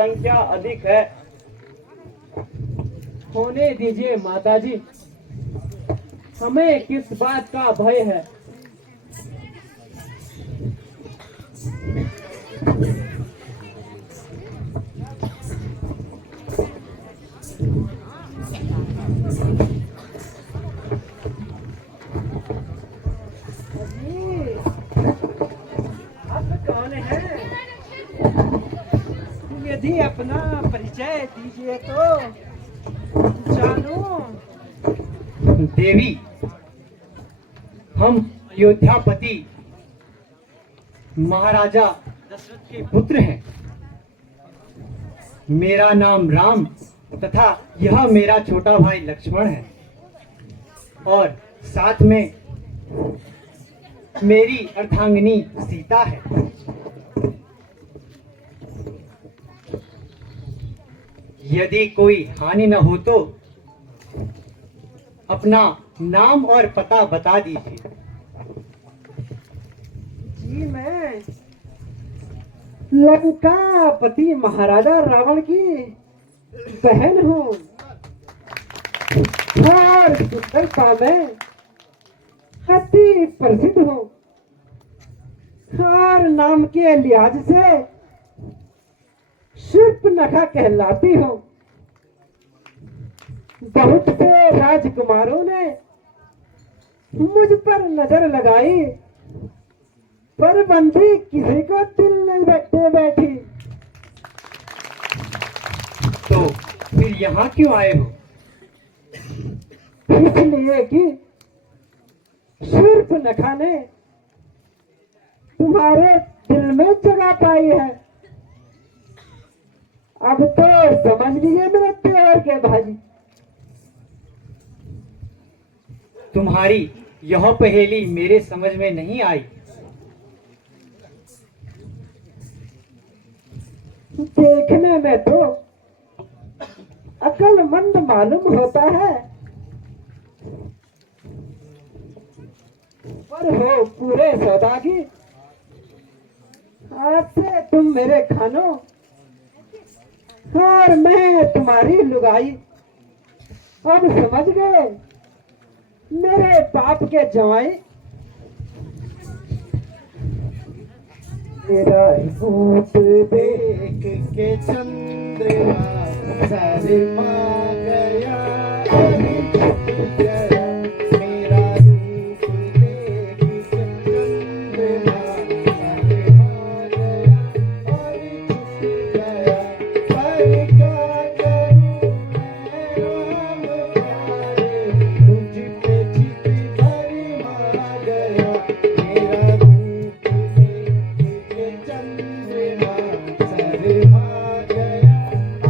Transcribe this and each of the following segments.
संख्या अधिक है। होने दीजिए माताजी, हमें किस बात का भय है। आप कौन हैं? यदि अपना परिचय दीजिए तो जानूं। देवी, हम अयोध्यापति महाराजा दशरथ के पुत्र हैं। मेरा नाम राम तथा यह मेरा छोटा भाई लक्ष्मण है और साथ में मेरी अर्धांगिनी सीता है। यदि कोई हानि न हो तो अपना नाम और पता बता दीजिए। जी मैं लंकापति महाराजा रावण की बहन हूँ और सुंदरता में अति प्रसिद्ध हूँ और नाम के लिहाज से शूर्पणखा कहलाती हूँ। बहुत से राजकुमारों ने मुझ पर नजर लगाई, पर बंदी किसी को दिल नहीं दे बैठी। तो फिर यहाँ क्यों आए हो? इसलिए कि शूर्पणखा ने तुम्हारे दिल में जगह पाई है। अब तो समझ लीजिए मेरे प्यार के भाई। तुम्हारी यह पहेली मेरे समझ में नहीं आई। देखने में तो अक्लमंद मालूम होता है, पर हो पूरे सौदागी। आज से तुम मेरे खानों और मैं तुम्हारी लुगाई। अब समझ गए मेरे बाप के जवाई। मेरा रूप देख के चंद्रमा शर्मा गया, अभी छुप गया। मेरा रूप देख के चंद्रमा शर्मा गया, अभी छुप गया। पर क्या करूं मैं राम प्यारे, तुझ पे छिपी भरमा गया। मेरा रूप देख के चंद्रमा शर्मा गया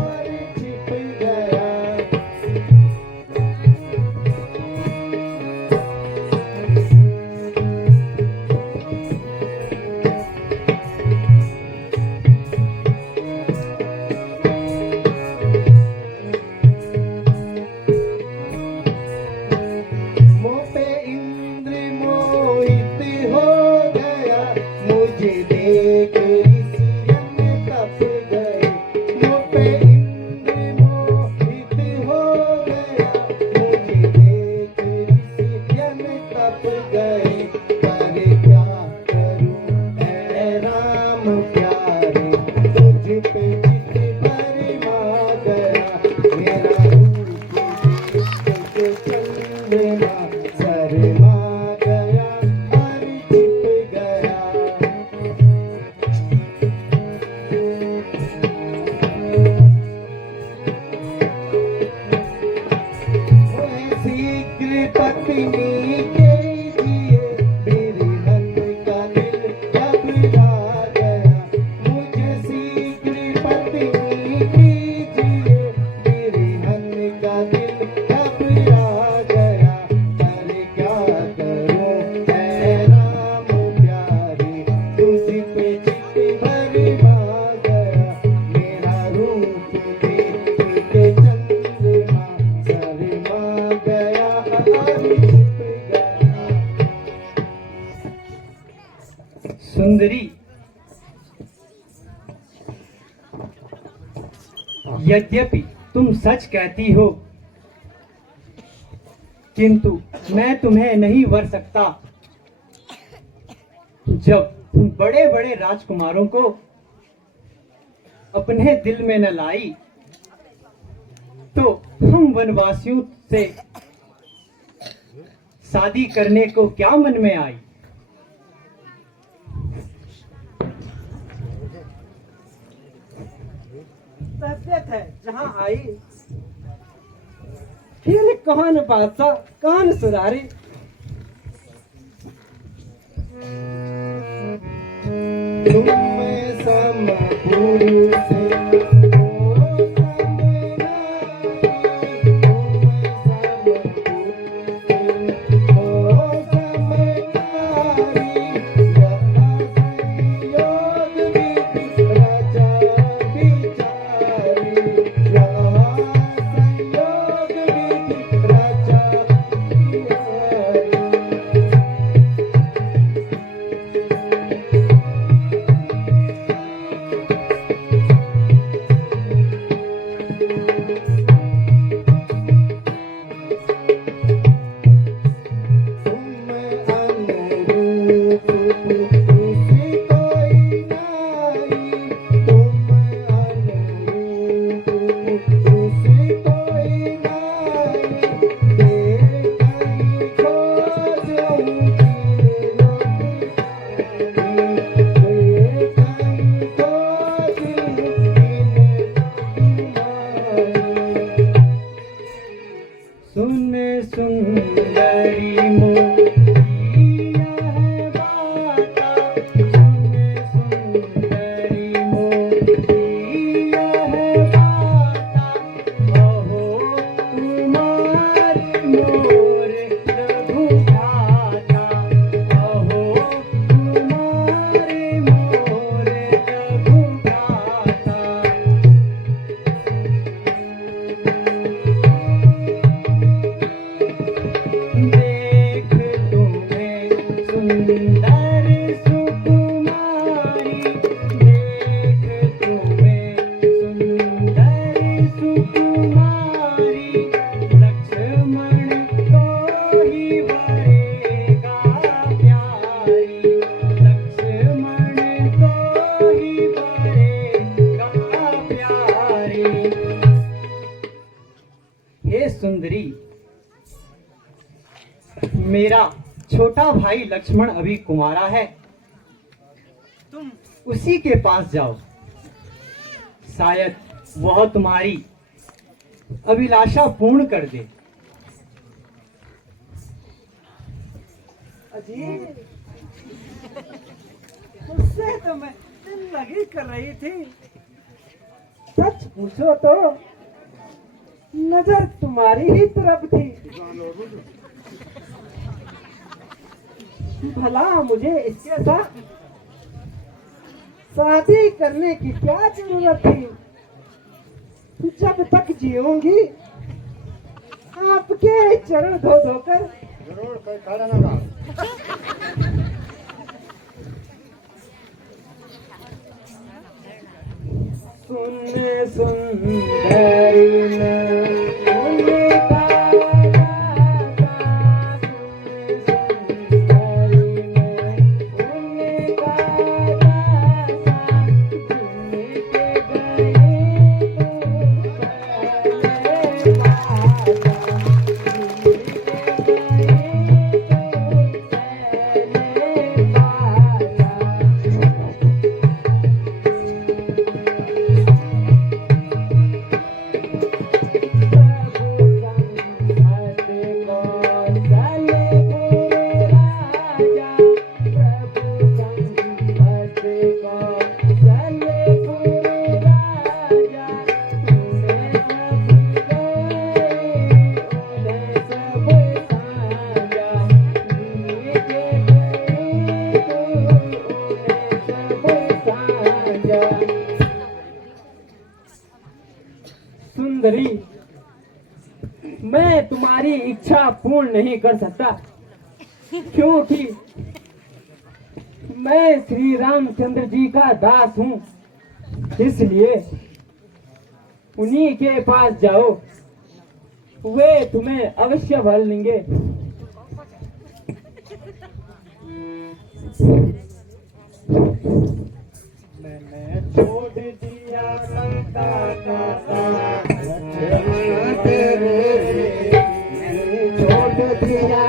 और छिप गया। मुँह पे इंद्र मोहित हो गया, मुझे देख ऋषियन तप गए। मुँह पे इंद्र मोहित हो गया, मुझे देख ऋषियन तप गए। पर क्या करूं ऐ राम प्यारे, तुझ पे चित भरमा गया। मेरा रूप देख के चंद्रमा शर्मा गया और छिप गया। शीघ्र पत्नी के जिए, मेरे मन का दिल घबरा गया। मुझे शीघ्र पत्नी कीजिए, मेरे मन का दिल घबरा गया। पर क्या करूं ऐ राम प्यारे, तुझ पे चित भरमा गया। मेरा रूप देख के चंद्रमा शर्मा गया और छिप गया। सुंदरी, यद्यपि तुम सच कहती हो, किंतु मैं तुम्हें नहीं वर सकता। जब बड़े बड़े राजकुमारों को अपने दिल में न लाई, तो हम वनवासियों से शादी करने को क्या मन में आई। तबीयत है जहाँ आई, खेल कहान बादशाह कान सुरारी। तुम में सम पुरुष सुंदरी, मेरा छोटा भाई लक्ष्मण अभी कुंवारा है, तुम उसी के पास जाओ, शायद वह तुम्हारी अभिलाषा पूर्ण कर दे। अजीब, उससे तो मैं दिल लगी कर रही थी। सच पूछो तो नजर तुम्हारी ही तरफ थी। भला मुझे इसके साथ शादी करने की क्या जरूरत थी? जब तक जीऊंगी आपके चरण धो धोकर जरूर कोई खड़ा ना रहा। सुन सुंदरी सुंदरी, मैं तुम्हारी इच्छा पूर्ण नहीं कर सकता, क्योंकि मैं श्री रामचंद्र जी का दास हूँ। इसलिए उन्हीं के पास जाओ, वे तुम्हें अवश्य भर लेंगे। मैंने छोड़ दिया लंका का साथ, लक्ष्मण तेरे मैंने छोड़ दिया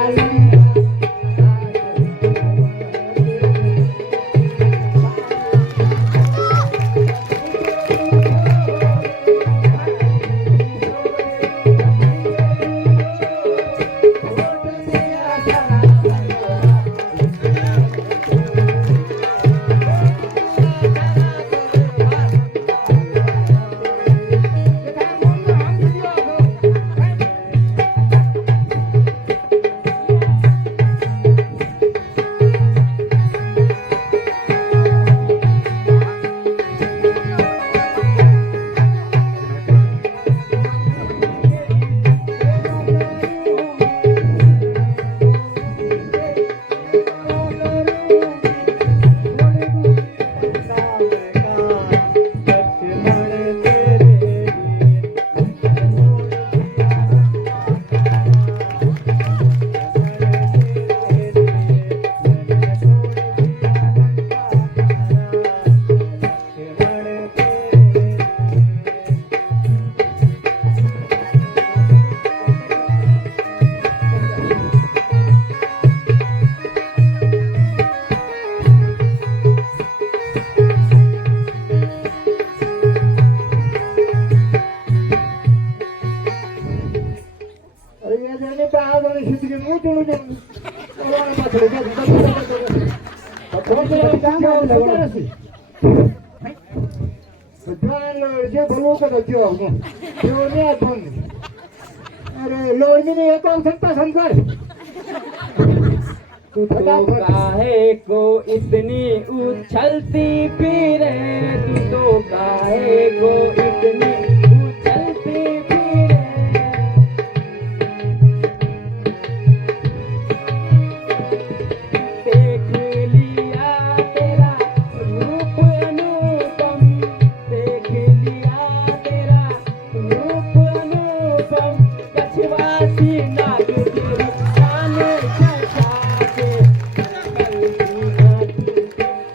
अरे लोड भी नहीं है कौन सकता शंकर। तू तो काहे को इतनी उछलती फिरे, तू तो काहे को इतनी उछलती फिरे। देख लिया तेरा रूप अनुपम, देख लिया तेरा रूप अनुपम, कछवासी नाग तेरी कान छछा के, कल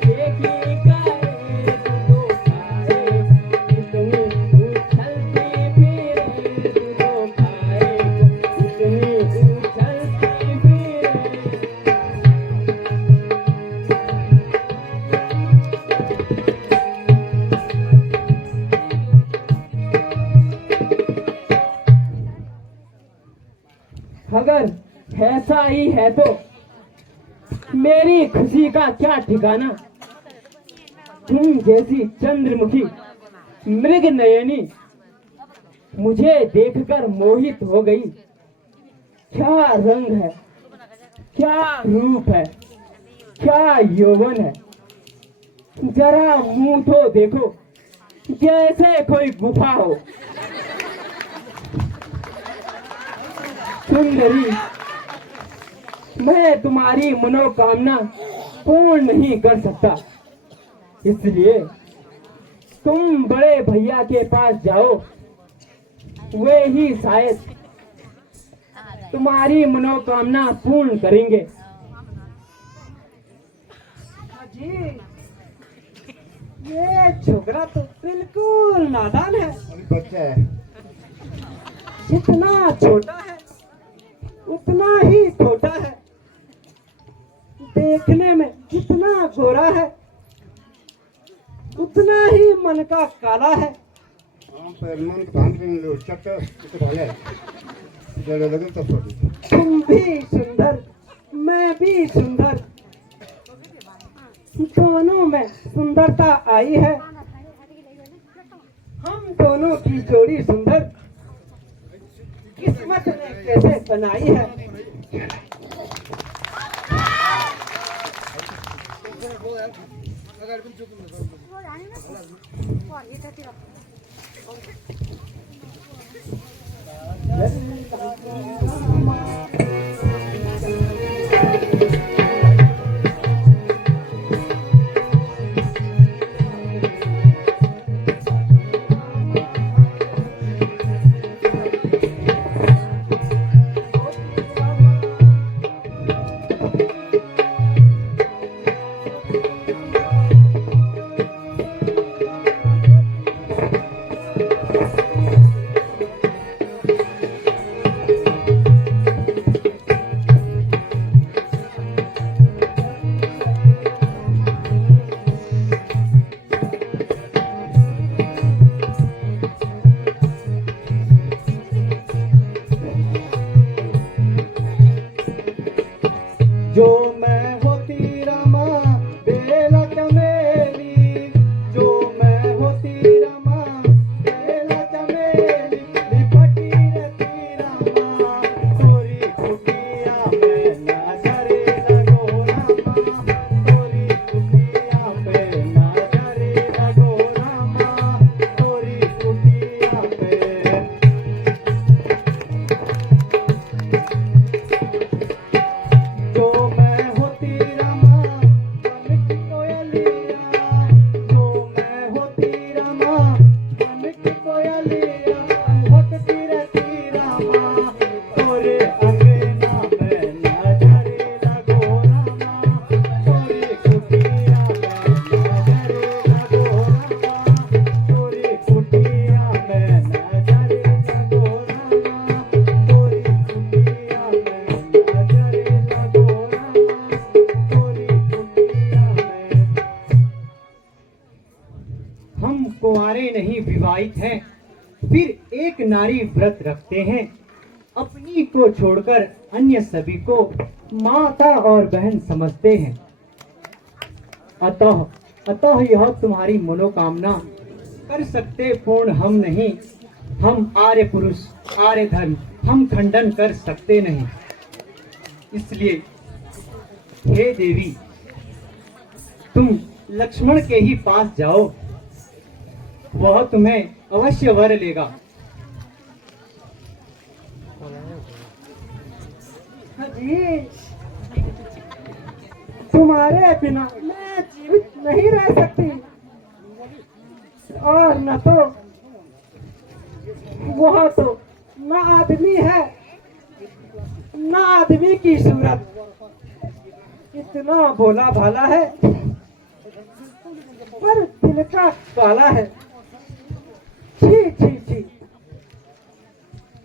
देखी गाए तू तो खाए इतनी उछलती फिरे, तू तो खाए इतनी उछलती फिरे। अगर ऐसा ही है तो मेरी खुशी का क्या ठिकाना। तुम जैसी चंद्रमुखी मृग नयनी मुझे देखकर मोहित हो गई। क्या रंग है, क्या रूप है, क्या यौवन है। जरा मुंह तो देखो, जैसे कोई गुफा हो। सुंदरी, मैं तुम्हारी मनोकामना पूर्ण नहीं कर सकता, इसलिए तुम बड़े भैया के पास जाओ, वे ही शायद तुम्हारी मनोकामना पूर्ण करेंगे। जी, ये छोकरा तो बिल्कुल नादान है। अभी बच्चा है। जितना छोटा है उतना ही छोटा है, देखने में जितना गोरा है उतना ही मन का काला है। हाँ, पर मन को भांग नहीं लो, चक्कर इसको डाले। जरा लगन तो छोड़ी। तुम भी सुंदर, मैं भी सुंदर, दोनों में सुंदरता आई है। हम दोनों की जोड़ी सुंदर किस्मत ने कैसे बनाई है। जो मैं होती रामा बेला चमेली, जो मैं होती रामा बेला चमेली, लिपटी रहती रामा तोरी कुटिया में नजरे लगो रामा, तोरी कुटिया में नजरे लगो रामा, तोरी कुटिया में। जो मैं होती रामा बन की कोयलिया, जो मैं होती रामा बन की कोयलिया, भटकी रहती रामा तोरे अंगना में नजरे लगो रामा, तोरी कुटिया में नजरे लगो रामा, तोरी कुटिया में नजरे लगो रामा, तोरी कुटिया में नजरे लगो रामा, तोरी कुटिया में। हम कुंवारे नहीं विवाहित हैं, फिर एक नारी व्रत रखते हैं, अपनी को छोड़कर अन्य सभी को माता और बहन समझते हैं। अतः अतः यह तुम्हारी मनोकामना कर सकते पूर्ण हम नहीं, हम आर्य पुरुष आर्य धर्म हम खंडन कर सकते नहीं। इसलिए हे देवी, तुम लक्ष्मण के ही पास जाओ, वह तुम्हें अवश्य वर लेगा। जी, तुम्हारे बिना मैं जीवित नहीं रह सकती, और न तो वह तो न आदमी है न आदमी की सूरत, इतना भोला भाला है पर दिल का काला है। छी छी छी,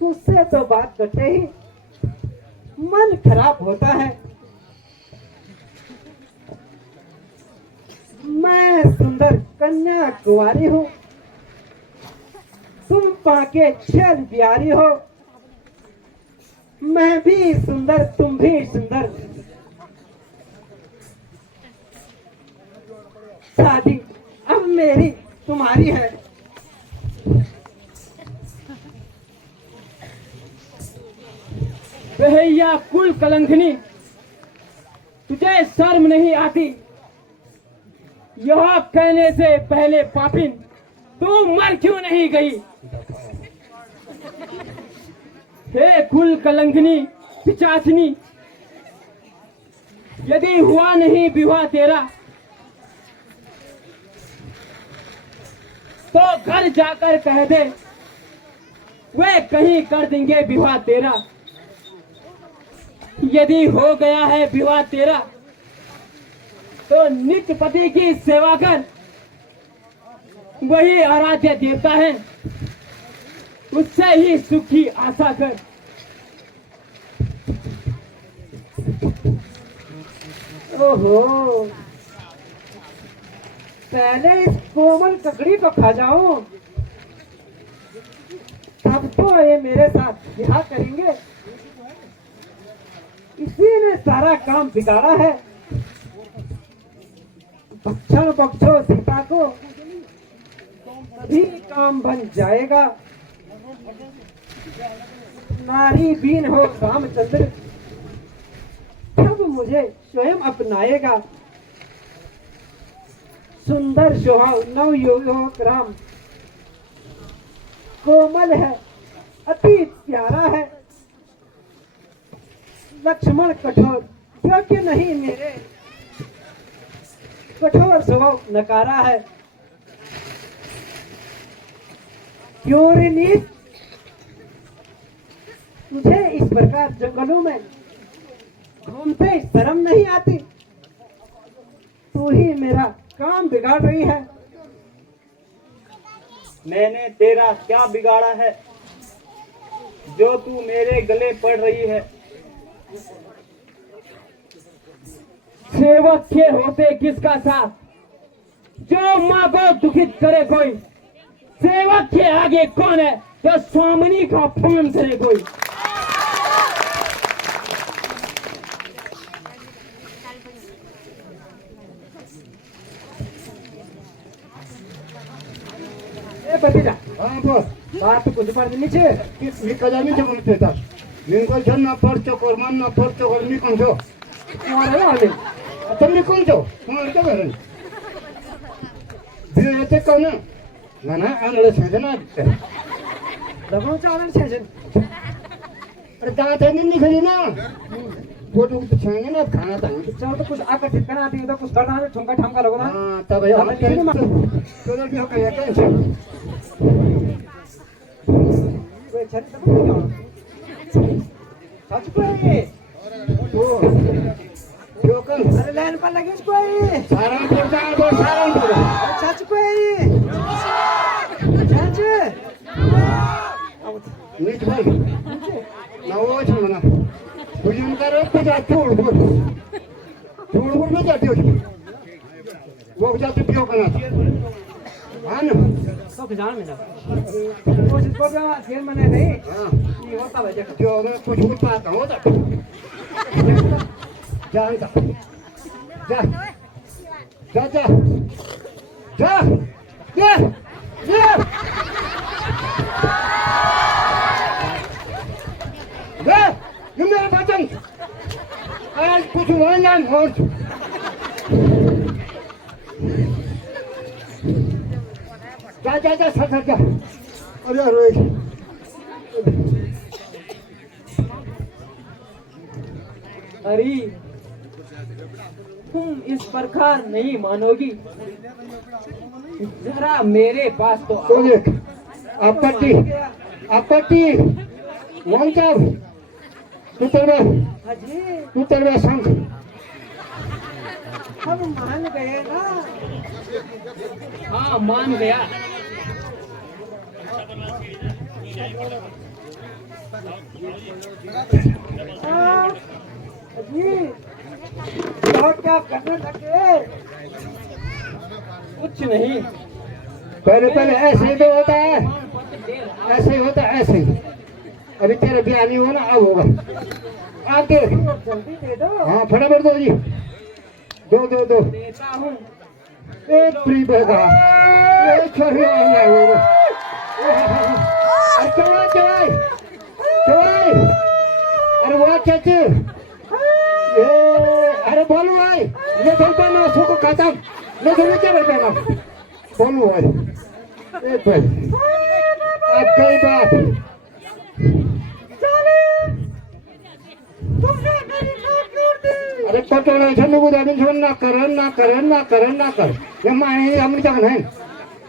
उससे तो बात करते ही मन खराब होता है। मैं सुंदर कन्या कुंवारी हूँ, तुम पाके छल प्यारी हो, मैं भी सुंदर तुम भी सुंदर, शादी अब मेरी तुम्हारी है। भैया कुल कलंकनी, तुझे शर्म नहीं आती? यह कहने से पहले पापिन तू मर क्यों नहीं गई? हे कुल कलंकनी पिचाचनी, यदि हुआ नहीं विवाह तेरा तो घर जाकर कह दे, वे कहीं कर देंगे विवाह तेरा। यदि हो गया है विवाह तेरा तो नित्य पति की सेवा कर, वही आराध्य देवता है, उससे ही सुख की आशा कर। ओहो, पहले इस कोमल ककड़ी को खा जाऊं, तब तो ये मेरे साथ ब्याह करेंगे। इसी ने सारा काम बिगाड़ा है। बख्शो बख्शो सीता को, तभी काम बन जाएगा। नारी बीन हो रामचंद्र, तब मुझे स्वयं अपनाएगा। सुंदर स्वभाव नव युवक राम, कोमल है अति प्यारा है। लक्ष्मण कठोर योग्य नहीं मेरे, कठोर स्वभाव नकारा है। क्यों रे नीच, तुझे इस प्रकार जंगलों में घूमते शर्म नहीं आती? तू ही मेरा काम बिगाड़ रही है। मैंने तेरा क्या बिगाड़ा है जो तू मेरे गले पड़ रही है? सेवक के होते किसका साथ, जो माँ को दुखित करे कोई। सेवक के आगे कौन है जो स्वामिनी का फोन करे कोई। भतीजा हाँ बोल बात कुछ पर नीचे मी कदामी ते बोलते था निको जन ना पडतो कोरमान ना पडतो कोर मी कोण छो तुम्हारे आले तुम्ही कोण छो तुम्हाला काय बरं बिल येते कोण ना ना आनले सजना लगो चालन छेजन अरे दात है नहीं खरी ना फोटो तो छाएंगे ना खाना था चलो तो कुछ आकर्षित करना आती है तो कुछ करना है ठुमका ठमका लगो ना हाँ तब हम चलो भी हो गया क्या वे छरी तब क्या सच कोई तो जो कल अरे लाइन पर लगे कोई सारंगपुर जा दो सारंगपुर सच कोई सच नीच भाई ना वो छमना भोजन करो तो जा चूड़पुर में जाते हो वो जाते पियो करना था हाँ ना सब जान में ना कोशिश कर रहा खेल मने नहीं हाँ ये होता है देखो जो मैं कुछ पाता होता जा जा जा जा जा जा जा जा जा ये मेरा बचन आज कुछ होना नहीं हो जा जा जा सर जा अरे रोहित अरे तुम इस प्रकार नहीं मानोगी। जरा मेरे पास तो तो देख आपत्ति आपत्ति वन कर तू तेरे संग हम मान गए ना हाँ मान गया। जी और क्या करने लगे कुछ नहीं। पहले पहले ऐसे ही तो होता है ऐसे ही होता है ऐसे ही अभी तेरे ब्याह नहीं होना अब होगा आके जल्दी दे दो हाँ फटाफट दो जी दो दो दो देता हूँ। एक फ्री बगा एक छोरी आई है वो अरे चवाई चवाई चवाई अरे वो चाची ये अरे बोलो भाई ये बोलता ना उसको खाता मैं तो क्या बोलता ना बोलो भाई एक भाई आप कई बात तुमने मेरी नौकरी उड़ दी अरे पटोला छन्नू बुधा दिन छोड़ ना कर ये माने हमने क्या नहीं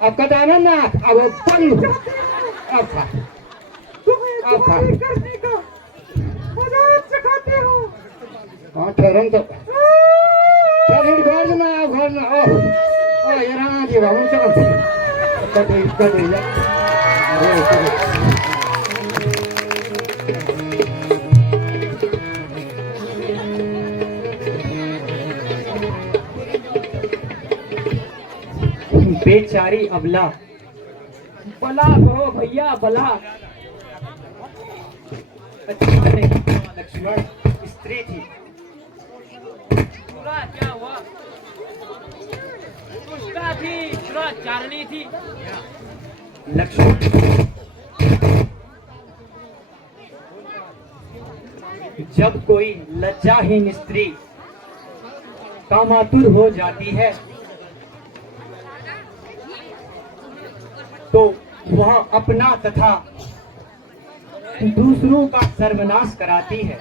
अब कटाना ना अब बंद अब खा तुम्हें अब खा तुम्हारी करने का मजाक सिखाते हो हाँ ठहरन तो चल इन घर ना ओ ये रहा जी बाबू चल कटे जा बेचारी अबला भला करो भैया भला। अच्छा नहीं लक्ष्मण स्त्री थी पूरा क्या हुआ? दुष्टा थी, दुराचारणी थी। लक्ष्मण जब कोई लज्जाहीन स्त्री कामातुर हो जाती है तो वह अपना तथा दूसरों का सर्वनाश कराती है।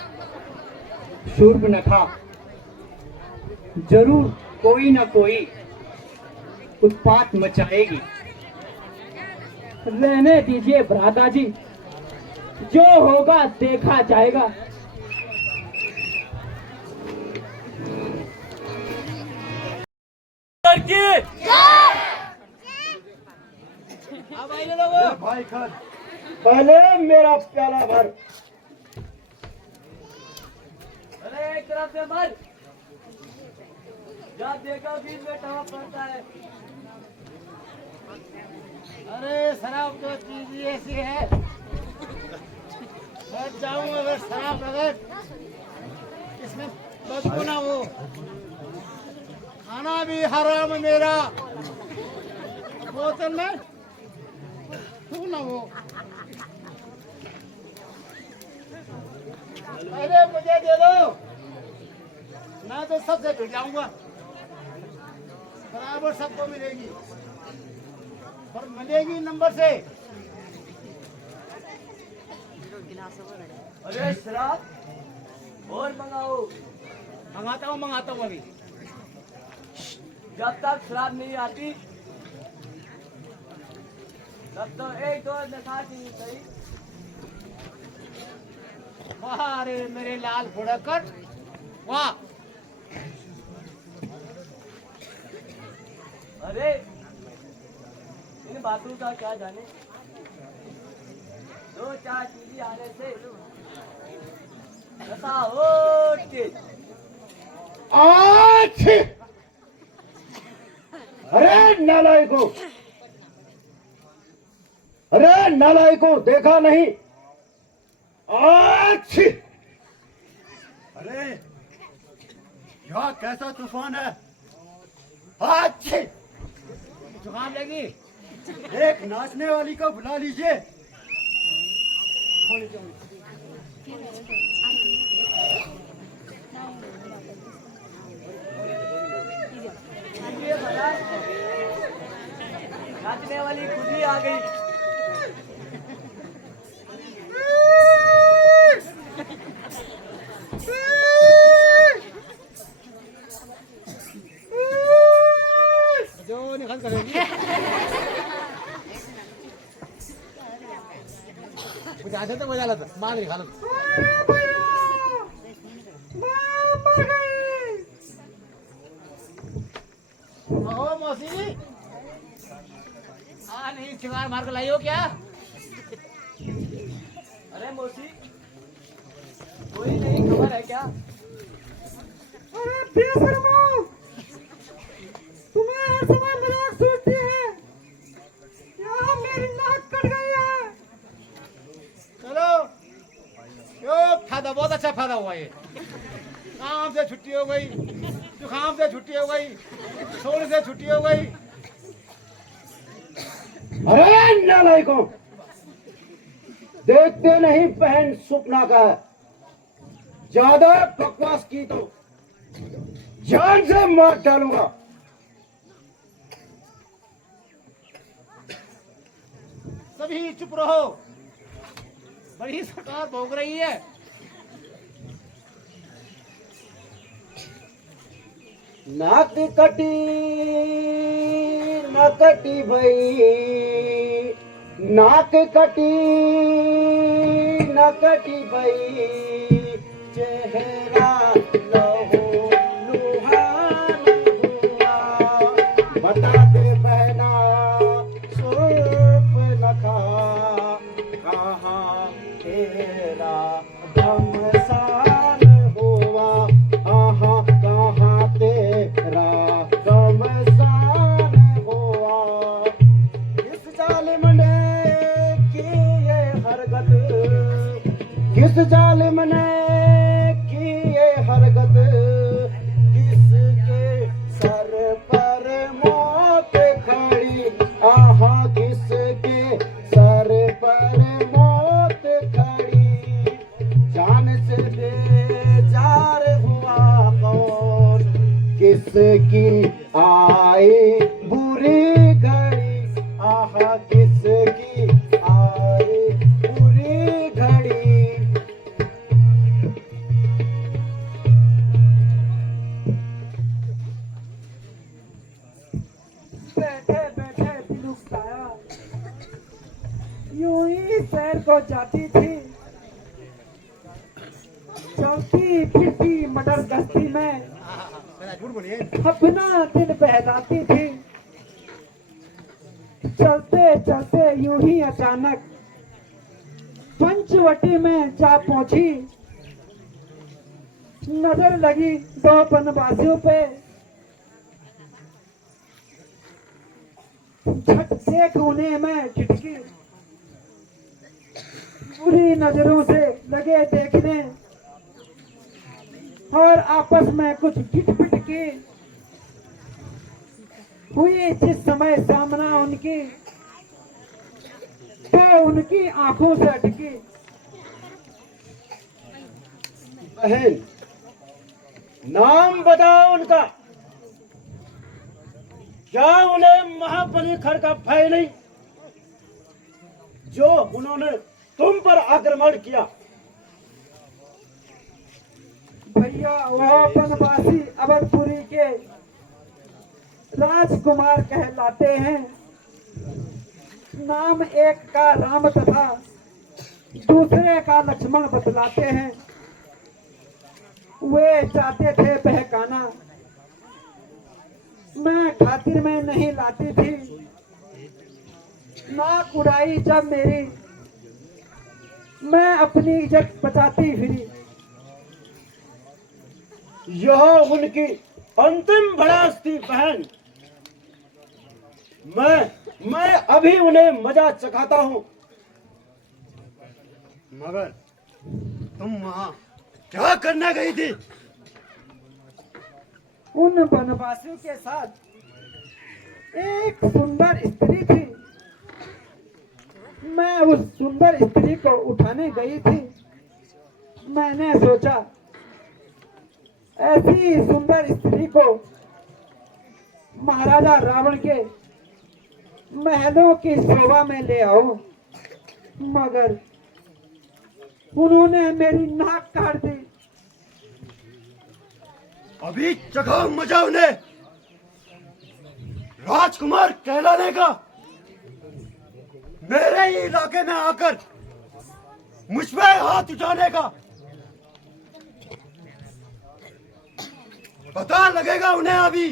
शूर्पणखा जरूर कोई न कोई उत्पात मचाएगी। रहने दीजिए भ्राता जी, जो होगा देखा जाएगा। भाई खान पहले मेरा प्याला भर अरे एक तरफ से मर जा देखा बीच में टवा पड़ता है। अरे शराब तो चीज ही ऐसी है मैं जाऊं अगर शराब अगर इसमें बदबू ना हो खाना भी हराम मेरा बोतल में छू ना वो। अरे मुझे दे दो, मैं तो सबसे भिड़ जाऊंगा। बराबर सबको मिलेगी, पर मिलेगी नंबर से। अरे शराब और मंगाओ। मंगाता हूँ अभी। जब तक शराब नहीं आती तब तो एक दो नशा की सही। वाह अरे मेरे लाल फुड़कर, वाह। अरे इन बातों का क्या जाने, दो चार चीजें आने से नशा हो तेज। अच्छी। अरे नालायकों, अरे नालायकों, देखा नहीं? अच्छी। अरे यहाँ कैसा तूफान है। अच्छी। जुकाम लगी, एक नाचने वाली को बुला लीजिए। नाचने वाली खुद ही आ गई। जो निकल करेगी कुछ आते तो बजा लेता, मार नहीं खा लो। मौसी नहीं चिंगार मार कर लाई हो क्या? अरे मौसी कोई नहीं खबर है क्या? अरे बेशर्मो, तुम्हें हर समय मजाक सूझती है। यहाँ मेरी नाक कट गई है। चलो यो फायदा, बहुत अच्छा फायदा हुआ ये। काम से छुट्टी हो गई, जुकाम से छुट्टी हो गई, सोने से छुट्टी हो गई। अरे नालायकों, देखते नहीं बहन सुपना का है। ज्यादा बकवास की तो जान से मार डालूंगा। सभी चुप रहो, बड़ी सरकार भोग रही है। नाक कटी न कटी भई, नाक कटी न कटी भई, चेहरा लहू लुहान हुआ। बता दे बहना सूप नखा, कहाँ तेरा घमसान हुआ। आहा कहाँ तेरा घमसान हुआ। किस जालिम ने की ये हरकत, किस जालिम ने की ये हरकत, किसके सर पर मौत खड़ी। आहा किसके सर पर मौत खड़ी। जान से बेजार हुआ कौन, किसकी आई बुरी घड़ी। आहा किसकी आई बुरी घड़ी। बैठे बैठे बिलुखताया यूं ही शहर को जाती थी। चलती फिरती मटर गश्ती में झूठ बोलिए। अपना दिन बहलाती थी। चलते चलते यूं ही अचानक पंचवटी में जा पहुंची। नजर लगी दो बनवासियों पे। झट देख उन्हें मैं झिटकी। बुरी नजरों से लगे देखने और आपस में कुछ गिट-पिट की हुई। जिस समय सामना उनकी तो उनकी आंखों से अटकी। बहन, नाम बताओ उनका। क्या उन्हें महाबली खर का भय नहीं, जो उन्होंने तुम पर आक्रमण किया? भैया वो बनवासी अवधपुरी के राजकुमार कहलाते हैं। नाम एक का राम तथा दूसरे का लक्ष्मण बतलाते हैं। वे चाहते थे बहकाना, मैं खातिर में नहीं लाती थी। नाक उड़ाई जब मेरी, मैं अपनी इज्जत बचाती फिरी। यह उनकी अंतिम भड़ास थी बहन। मैं अभी उन्हें मजा चखाता हूं। मगर तुम वहां क्या करने गई थी? उन बनवासियों के साथ एक सुंदर स्त्री थी। मैं उस सुंदर स्त्री को उठाने गई थी। मैंने सोचा ऐसी सुंदर स्त्री को महाराजा रावण के महलों की शोभा में ले आओ, मगर उन्होंने मेरी नाक काट दी। अभी चखाओ मजा उन्हें, राजकुमार कहलाने का। मेरे ही इलाके में आकर मुझ पे हाथ उठाने का। पता लगेगा उन्हें अभी,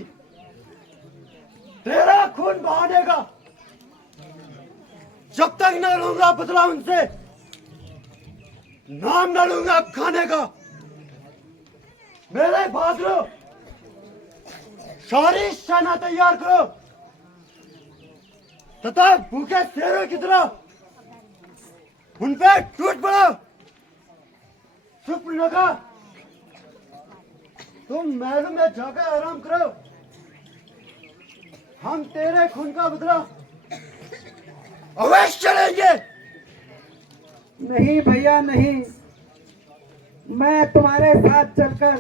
तेरा खून बहाने का। जब तक न लूंगा बदला उनसे, नाम न लूंगा खाने का। मेरे बहादुरों, सारी सेना तैयार करो तथा भूखे शेरों की तरह उन पे टूट पड़ो। चुप लगा, तुम महल में जाकर आराम करो। हम तेरे खून का बदला अवश्य लेंगे। नहीं भैया नहीं, मैं तुम्हारे साथ चलकर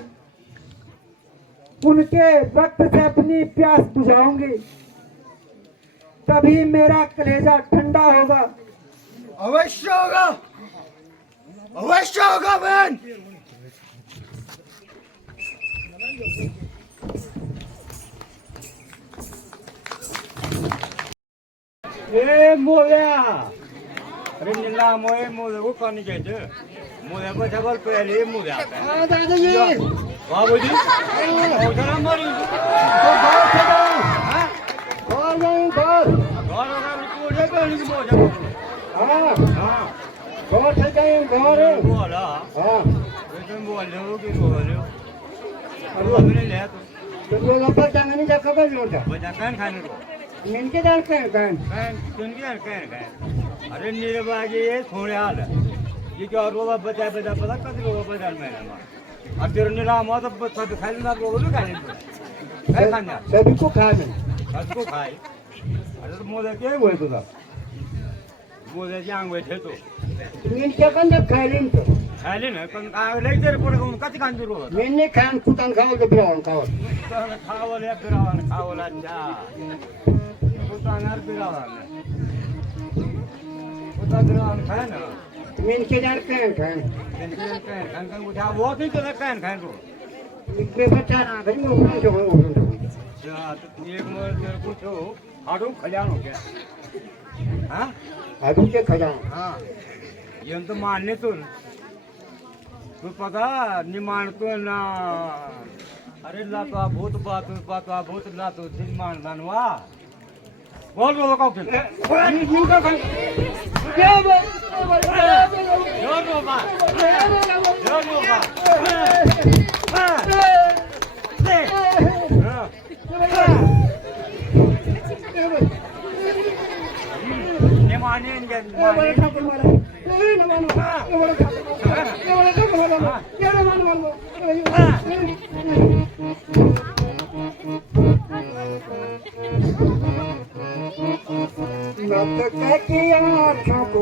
उनके रक्त से अपनी प्यास बुझाऊंगी, तभी मेरा कलेजा ठंडा होगा। अवश्य होगा, अवश्य होगा बहन। ए मोया, अरे नीला मोए मोए को पानी कहते मोया को जबल पहले मोया। दादाजी, वाह बोली, उधर हमारी अरे नीरे बाजी ये थोड़े हाल ये क्या और वो बचा बचा पता कभी लोग बाजार में ना अब तेरे नीला मौत अब सब खाने ना लोग भी खाने खाने सभी को खाने सबको खाए। अरे तो मोदे क्या हुए तो सब मोदे जांग बैठे तो इनके कंदे खाइलिन तो खाले ना पण ले तेरे पड़े उन कति खान दूर हो मैंने खान कुतन खाओ तो बिरावन खाओ खावले बिरावन खावला जा कुतानार बिरावन कुता बिरावन खाए ना इनके जान खान खान खान उठा वो नहीं तो खान खान को इनके बच्चा ना भाई वो उठा जो जा तो एक मोर तेरे कुछ हो आडू खजान हो गया हां आडू के खजान हां ये तो मानने तो तू पता नहीं मान तो ना अरे ला तो बहुत बात बहुत ला तो दिन मान दानवा बोल बोल कहो फिर ये का क्या जोर बाबा ने माने की आँखों को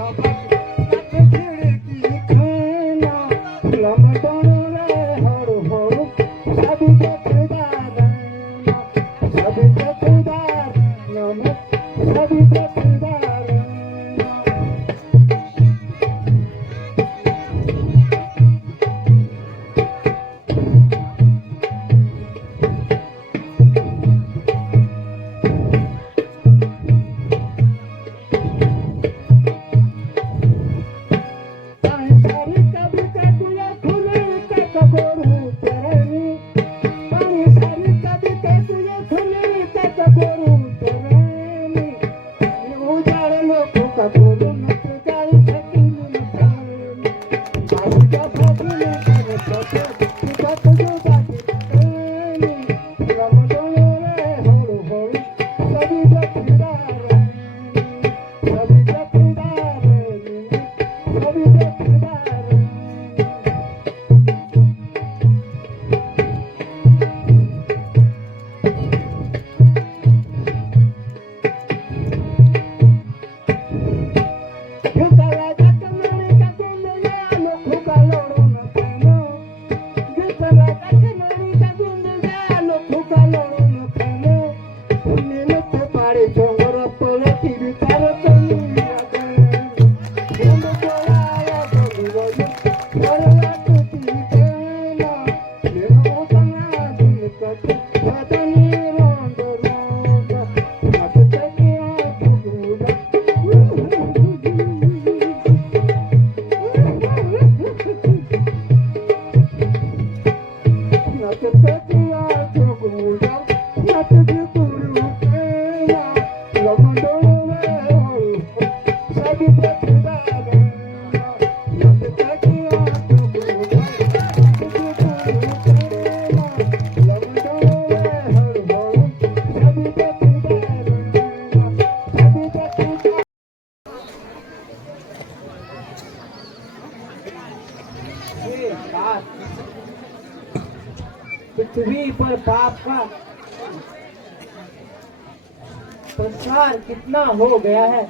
बाबा खिड़की खाना लमटन रे हर हर सब देखदार सब देखदार सब देखदार पृथ्वी पर पाप का प्रसार कितना हो गया है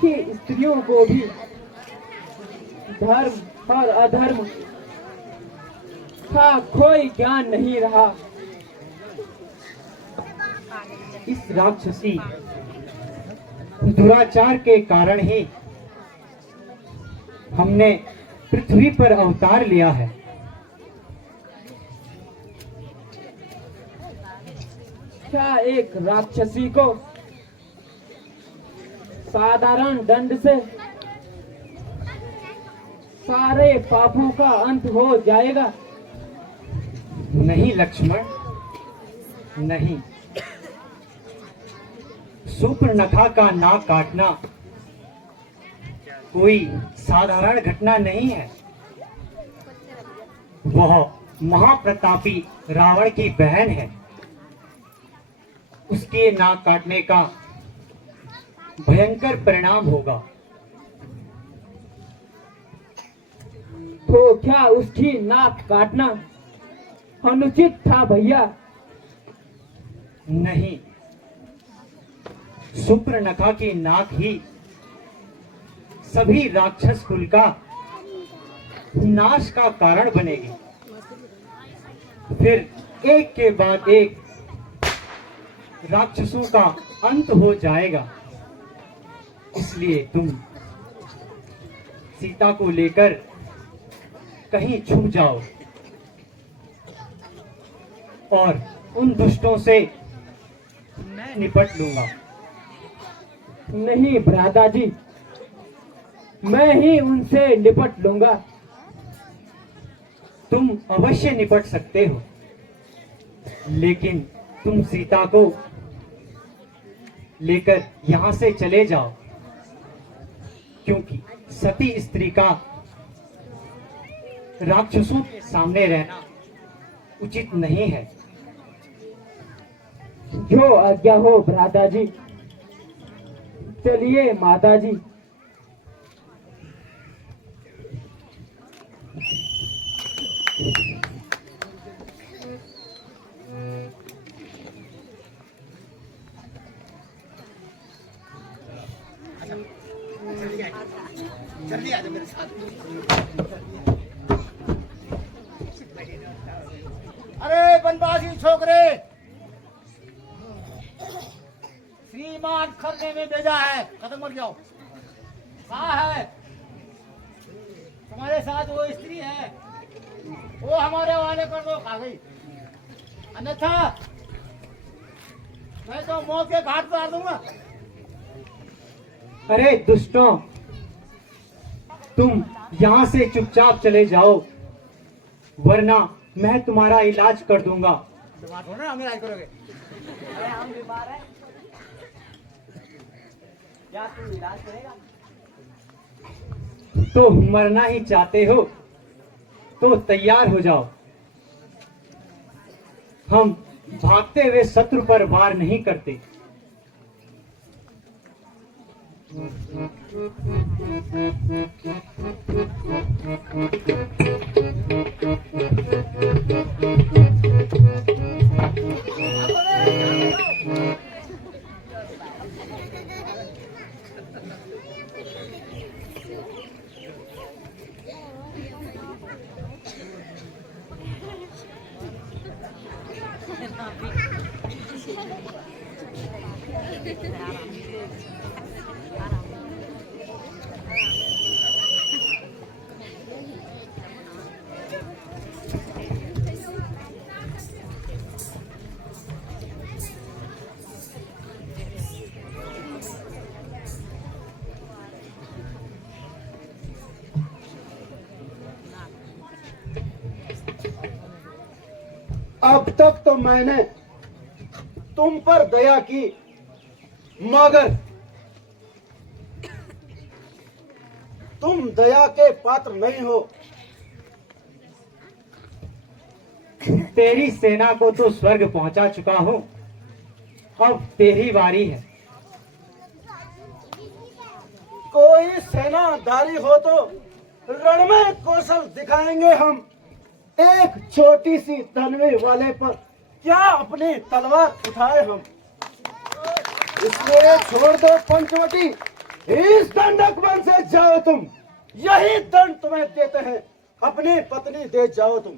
कि स्त्रियों को भी धर्म और अधर्म का कोई ज्ञान नहीं रहा। इस राक्षसी दुराचार के कारण ही हमने पृथ्वी पर अवतार लिया है। क्या एक राक्षसी को साधारण दंड से सारे पापों का अंत हो जाएगा? नहीं लक्ष्मण, नहीं। सूर्पनखा का नाक काटना कोई साधारण घटना नहीं है। वह महाप्रतापी रावण की बहन है। उसके नाक काटने का भयंकर परिणाम होगा। तो क्या उसकी नाक काटना अनुचित था भैया? नहीं, सूर्पनखा की नाक ही सभी राक्षस कुल का नाश का कारण बनेगी। फिर एक के बाद एक राक्षसों का अंत हो जाएगा। इसलिए तुम सीता को लेकर कहीं छुप जाओ और उन दुष्टों से मैं निपट लूंगा। नहीं भ्राता जी, मैं ही उनसे निपट लूंगा। तुम अवश्य निपट सकते हो, लेकिन तुम सीता को लेकर यहां से चले जाओ, क्योंकि सती स्त्री का राक्षसों के सामने रहना उचित नहीं है। जो आज्ञा हो भ्राता जी। चलिए माता जी। जल्दी आ जा मेरे साथ। अरे बनवासी छोकरे, श्रीमान खरने में भेजा है, खत्म कर जाओ। कहाँ है तुम्हारे साथ वो स्त्री है, वो हमारे वाले कर दो, खा गई, अन्यथा मैं तो मौत के घाट उतार दूंगा। अरे दुष्टों, तुम यहाँ से चुपचाप चले जाओ, वरना मैं तुम्हारा इलाज कर दूंगा। बीमार हो ना, हम इलाज करोगे। अरे हम बीमार हैं, क्या तू इलाज करेगा? तो मरना ही चाहते हो तो तैयार हो जाओ। हम भागते हुए शत्रु पर वार नहीं करते। अब तक तो मैंने तुम पर दया की, मगर तुम दया के पात्र नहीं हो। तेरी सेना को तो स्वर्ग पहुंचा चुका हूं, अब तेरी बारी है। कोई सेनाधारी हो तो रण में कौशल दिखाएंगे हम। एक छोटी सी तनवे वाले पर क्या अपनी तलवार उठाए हम। इसलिए छोड़ दो पंचवटी, इस दंडक वन से जाओ तुम। यही दंड तुम्हें देते हैं, अपनी पत्नी दे जाओ तुम।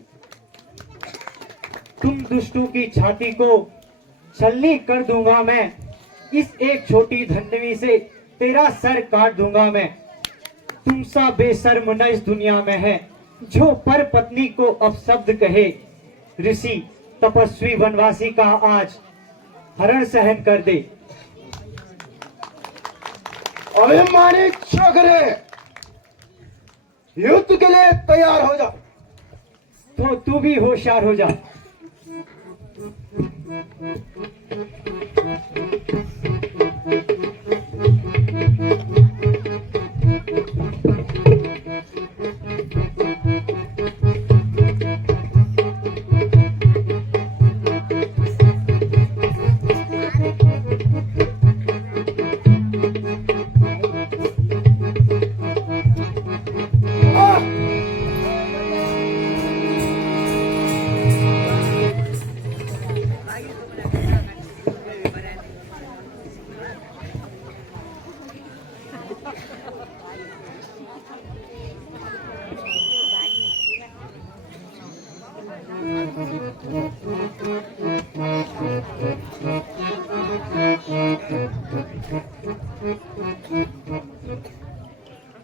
तुम दुष्टों की छाती को छलनी कर दूंगा मैं। इस एक छोटी धंडवी से तेरा सर काट दूंगा मैं। तुम सा बेशर्म न इस दुनिया में है, जो पर पत्नी को अपशब्द कहे। ऋषि तपस्वी वनवासी का आज हरण सहन कर दे। अभिमानी छोकरे, युद्ध के लिए तैयार हो जा। तो तू भी होशियार हो जा।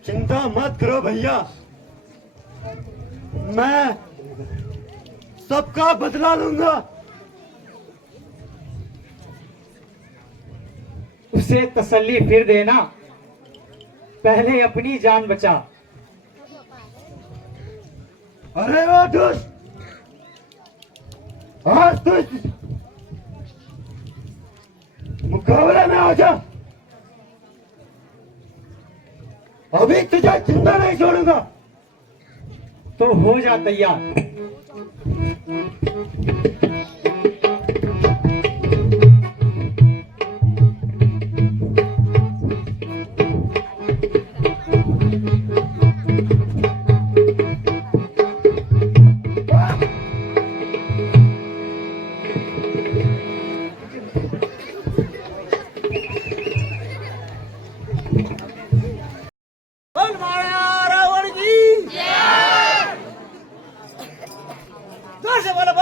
चिंता मत करो भैया, मैं सबका बदला लूंगा। उसे तसल्ली फिर देना, पहले अपनी जान बचा। अरे वो दुष्ट, आज तो इस मुकाबले में आ जा। अभी तुझे जिंदा नहीं छोड़ूंगा। तो हो जा तैयार।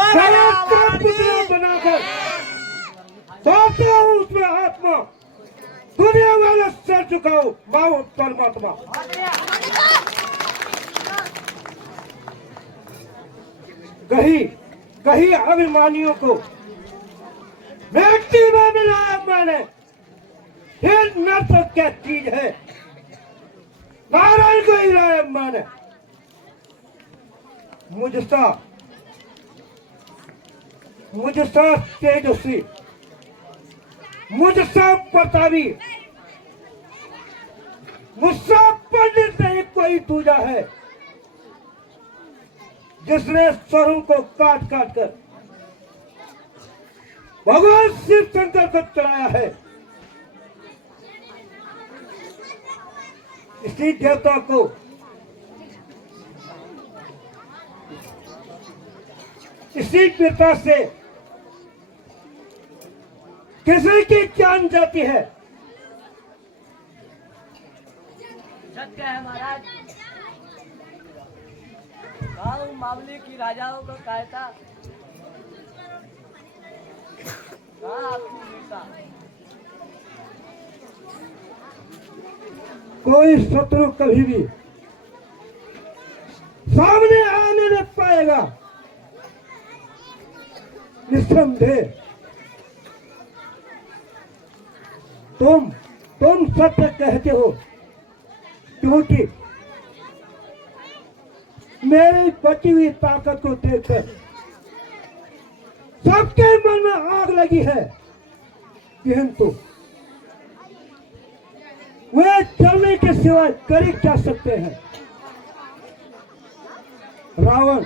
पुतला बनाकर डालता हूँ उसमें आत्मा, दुनिया वाला सर झुकाओ माओ परमात्मा। कहीं अभिमानियों को मिट्टी में मिलाया मैंने, फिर न तो क्या चीज है, नारायण को हिलाया मैंने। मुझसा तेजस्वी, मुझसा प्रतापी, मुझसा पंडित नहीं कोई दूजा है, जिसने स्वरों को काट काट कर भगवान शिव शंकर को चढ़ाया है। इसी देवता को इसी पिता से किसी की जान जाती है। सत्य है महाराज। गाँव मामले की राजाओं को कहता आपकी नेता। कोई शत्रु कभी भी सामने आने न पाएगा, निस्संदेह। तुम सत्य कहते हो, क्योंकि मेरी बची हुई ताकत को देखकर सबके मन में आग लगी है, किंतु वे चलने के सिवाय कर ही क्या सकते हैं। रावण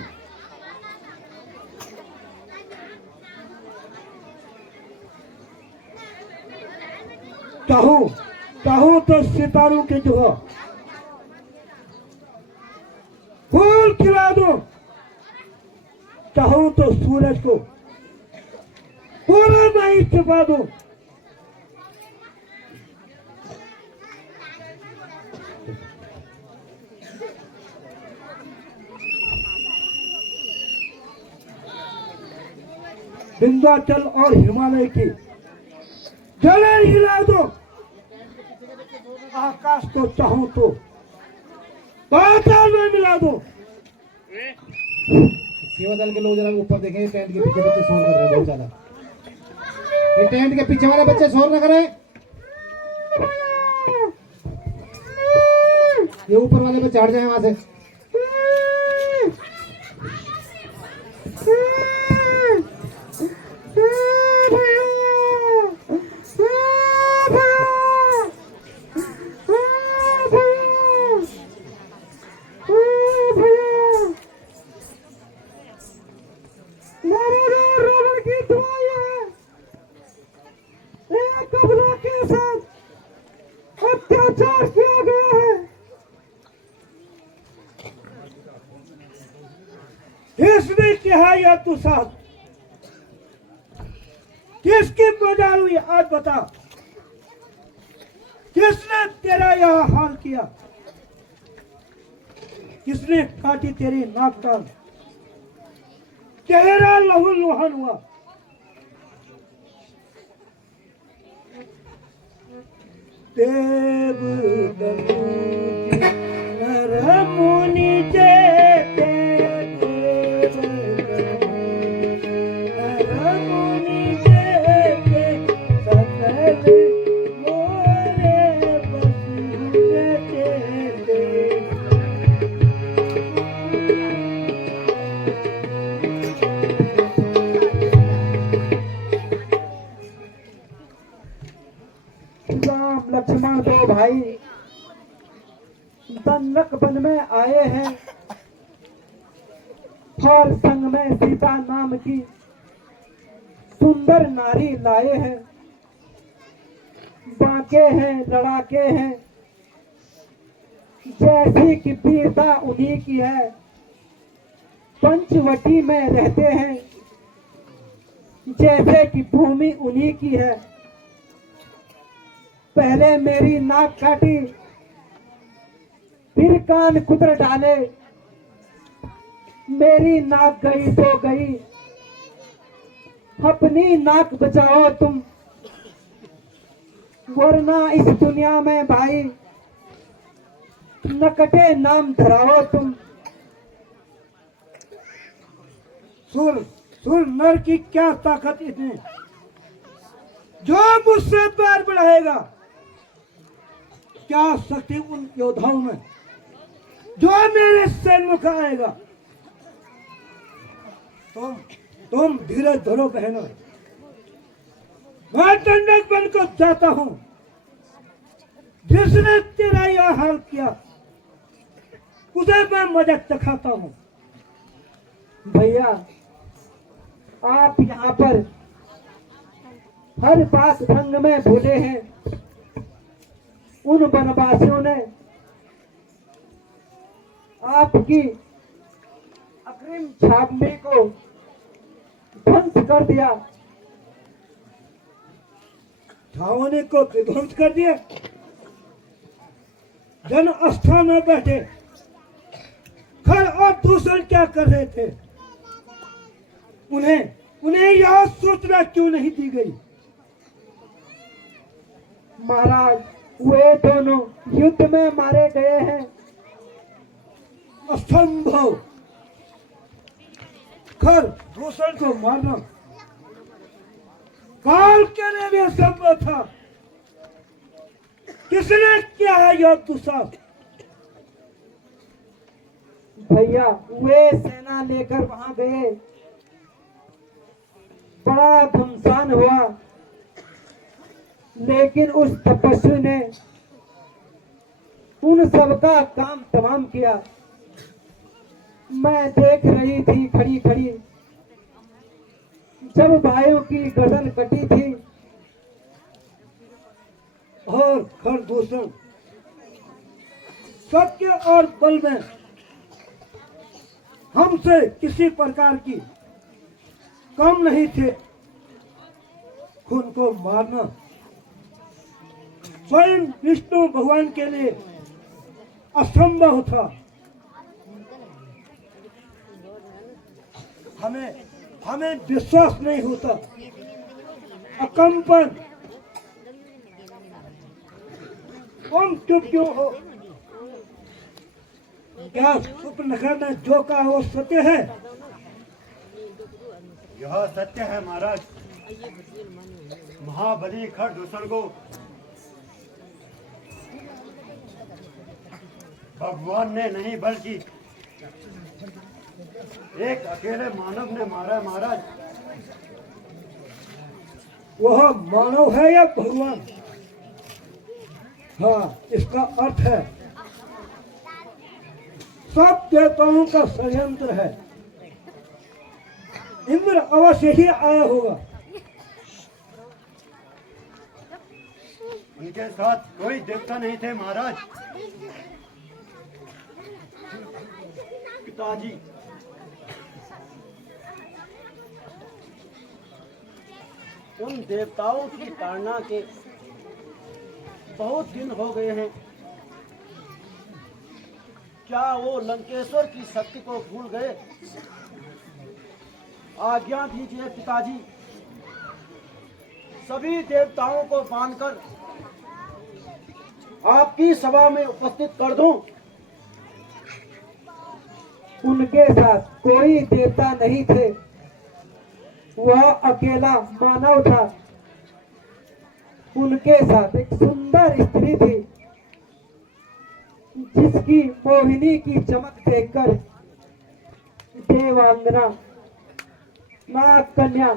चाहूं तो सितारों के जो फूल खिला दो, चाहूं तो सूरज को पूरा नहीं छिपा दो। विंध्याचल और हिमालय की जड़ें हिला दो, आकाश को चाहूं तो पाताल में मिला दो। सेवा दल के लोग जरा ऊपर देखें, टेंट के पीछे बच्चे शोर कर रहे हैं बहुत ज्यादा। ये टेंट के पीछे वाले बच्चे शोर न करें। ये ऊपर वाले बच्चे हट जाए वहां से। अत्याचार किया गया है। किसने किया यह तू साहब, किसकी मजाल हुई आज बता, किसने तेरा यह हाल किया, किसने काटी तेरी नाक कान, तेरा लहू लुहान हुआ। देव नर मुनि जेते, नर मुनि जेते, सकल मोरे बसु जेते। राम लक्ष्मण दो भाई दन्नक वन में आए हैं, और संग में सीता नाम की सुंदर नारी लाए हैं। बांके हैं, लड़ाके हैं, जैसी की वीरता उन्हीं की है। पंचवटी में रहते हैं, जैसे कि भूमि उन्हीं की है। पहले मेरी नाक काटी, फिर कान कुतर डाले। मेरी नाक गई तो गई, अपनी नाक बचाओ तुम, वरना इस दुनिया में भाई नकटे नाम धराओ तुम। सुन सुन, नर की क्या ताकत इतनी, जो मुझसे पैर बढ़ाएगा, क्या शक्ति उन योद्धाओं में जो मेरे सन्मुख आएगा। तुम धीरज धरो बहनों, मैं दंडक बनकर जाता हूं। जिसने तेरा यह हाल किया उसे मैं मदद चखाता हूं। भैया आप यहाँ पर हर बात ढंग में भूले हैं। उन वनवासियों ने आपकी अग्रिम छावनी को ध्वंस कर दिया। छावनी को विध्वंस कर दिया। जन स्थान में बैठे खर और दूसरे क्या कर रहे थे? उन्हें यह सूचना क्यों नहीं दी गई? महाराज वे दोनों युद्ध में मारे गए हैं। असंभव, खर दूसरे को मारना काल के लिए भी असंभव था। किसने किया है यह दुस्साहस? भैया वे सेना लेकर वहां गए, बड़ा घमसान हुआ, लेकिन उस तपस्वी ने उन सबका काम तमाम किया। मैं देख रही थी खड़ी खड़ी, जब भाइयों की गर्दन कटी थी। और खरदूषण सत्य और बल में हमसे किसी प्रकार की कम नहीं थे। खून को मारना स्वयं विष्णु भगवान के लिए असंभव था। हमें विश्वास नहीं होता। अकंपन, तुम चुप क्यों हो? क्या सुपनखर ने जो कहा वो सत्य है? यह सत्य है महाराज। महाबली खरदूषण को भगवान ने नहीं बल्कि एक अकेले मानव ने मारा है महाराज। वह मानव है या भगवान? हाँ, इसका अर्थ है सब देवताओं का षड्यंत्र है। इंद्र अवश्य ही आया होगा। उनके साथ कोई देवता नहीं थे महाराज। पिताजी, उन देवताओं की ताड़ना के बहुत दिन हो गए हैं। क्या वो लंकेश्वर की शक्ति को भूल गए? आज्ञा दीजिए पिताजी, सभी देवताओं को बांधकर आपकी सभा में उपस्थित कर दूं। उनके साथ कोई देवता नहीं थे, वह अकेला मानव था। उनके साथ एक सुंदर स्त्री थी, जिसकी मोहिनी की चमक देखकर देवांगना, नाग कन्या,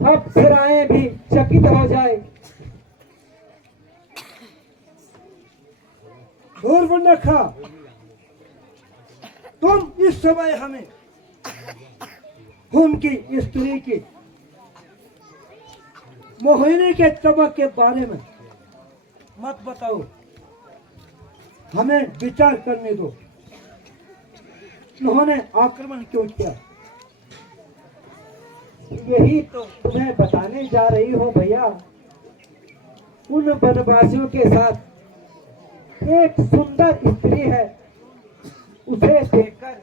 अप्सराएं भी चकित हो जाए। सूर्पनखा, तुम इस समय हमें उनकी स्त्री की मोहिनी के चमक के बारे में मत बताओ, हमें विचार करने दो। उन्होंने आक्रमण क्यों किया? यही तो तुम्हें बताने जा रही हूँ भैया। उन वनवासियों के साथ एक सुंदर स्त्री है, उसे देखकर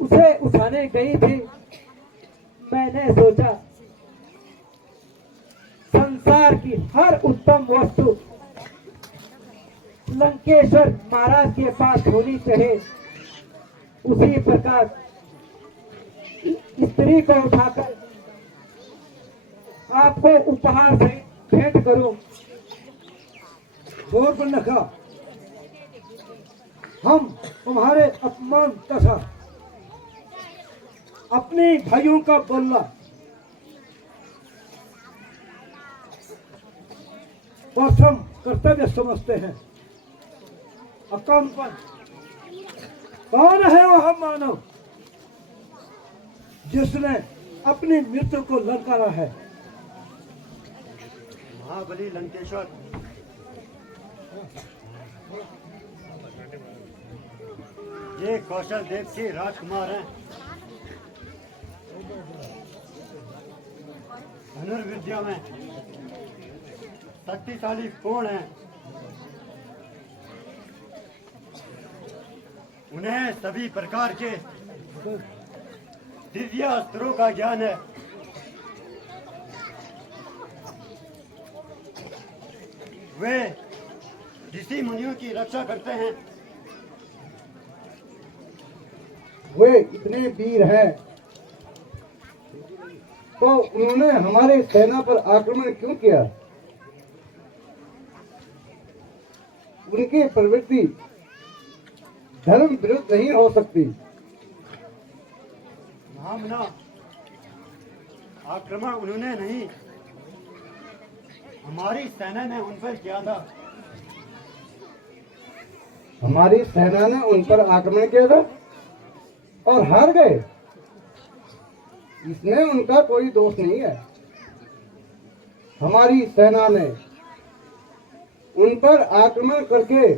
उसे उठाने गई थी, मैंने सोचा संसार की हर उत्तम वस्तु लंकेश्वर महाराज के पास होनी चाहिए। उसी प्रकार स्त्री को उठाकर आपको उपहार सहित भेंट करूं। जोर पर रखा, हम तुम्हारे अपमान तथा अपने भाइयों का बदला प्रथम कर्तव्य समझते हैं। अकम्पन कौन है वह मानव जिसने अपनी मृत्यु को ललकारा है? महाबली लंकेश्वर, ये कौशल देव के राजकुमार हैं। धनुर्विद्या में शक्तिशाली कौन है? उन्हें सभी प्रकार के दिव्य अस्त्रों का ज्ञान है। वे ऋषि मुनियों की रक्षा करते हैं। वे इतने वीर हैं तो उन्होंने हमारी सेना पर आक्रमण क्यों किया? उनकी प्रवृत्ति धर्म विरुद्ध नहीं हो सकती। महामना, आक्रमण उन्होंने नहीं, हमारी सेना ने उन पर किया था। हमारी सेना ने उन पर आक्रमण किया था और हार गए। इसमें उनका कोई दोष नहीं है। हमारी सेना ने उन पर आक्रमण करके